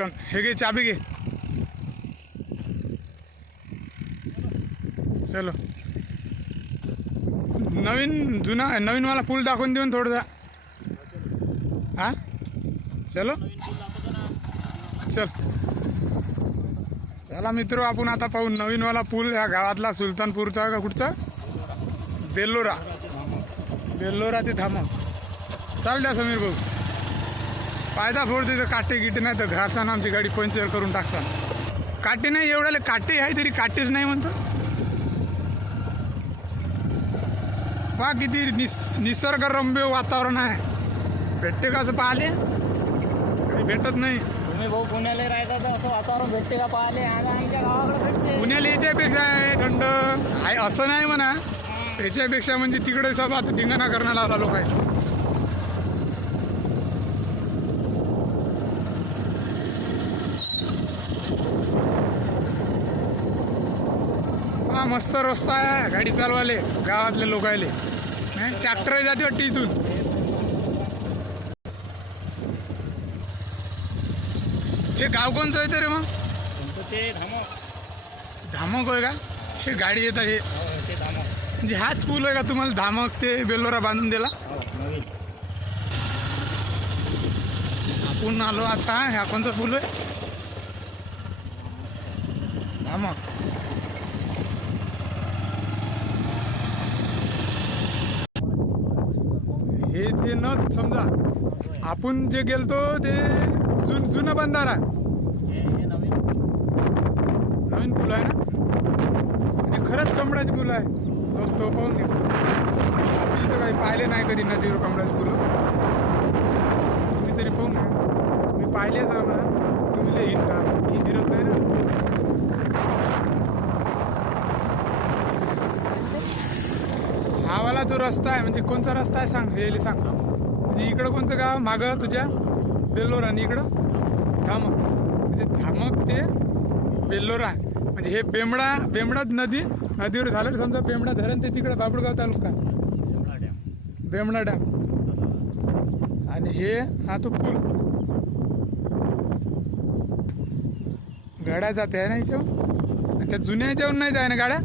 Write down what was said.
पटकन हे घे चाबी घे चलो नवीन जुना नवीन मला पूल दाखवून देऊन थोडंसा हा? चलो. चल. चला मित्र आपण आता पाहू नवीनवाला पूल ह्या गावातला सुलतानपूरचा का कुठचा? बेल्लोरा. बेल्लोरा ते धामण. चाल द्या समीर भाऊ. पायदा फोड तिथं काटे गिटे नाही तर घरचा ना आमची गाडी पंक्चर करून टाकसान काटे नाही एवढ्याले काटे आहे तरी काटेच नाही म्हणतो. पहा किती निस निसर्गरम्य वातावरण आहे. भेटते का असं पाहिले काही भेटत नाही. तुम्ही भाऊ पुण्याला राहता तर असं वातावरण भेटते का पाहिले पुण्याला याच्यापेक्षा आहे थंड. आहे असं नाही म्हणा. याच्यापेक्षा म्हणजे तिकडे सब आता धिंगाणा करण्याला आला लोक आहे हा मस्त रस्ता आहे. गाडी चालवाले गावातले लोक आले. ट्रॅक्टर जाते वाटते इथून. ते गाव कोणचं आहे रे मग? ते धामक. धामक होय का? हे गाडी येत आहे हो धामक. म्हणजे हाच पूल आहे का तुम्हाला? धामक ते बेलोरा बांधून दिला? हो आपण आलो आता. ह्या कोणचा पूल आहे धामक. हे ते न समजा आपण जे गेलतो ते जुन जुना बंधारा हे हे नवीन नवीन पूल आहे ना? आणि खरंच कमळाची पूल आहे. दोस्त पाहून घ्या आपली इथं काही पाहिले नाही कधी नदीवर कमळाची फुलं तुम्ही तरी पाहून घ्या. मी पाहिले असं म्हणा तुम्ही हिंडा ही फिरत नाही ना. हा जो रस्ता आहे म्हणजे कोणचा रस्ता आहे सांग हे सांग म्हणजे इकडं कोणचं गाव मागं तुझ्या? बेल्लोर आणि इकडं? धामक. म्हणजे धामक ते बेल्लोरा म्हणजे हे बेमडा बेमडा नदी नदीवर झालं समजा बेमडा धरण ते तिकडे बाबुळगाव तालुका बेमडा डॅम. आणि हे हा तो पूल. गाड्या जाते आहे ना इथं? त्या जुन्या ह्याच्यावरून नाही जाय ना गाड्या?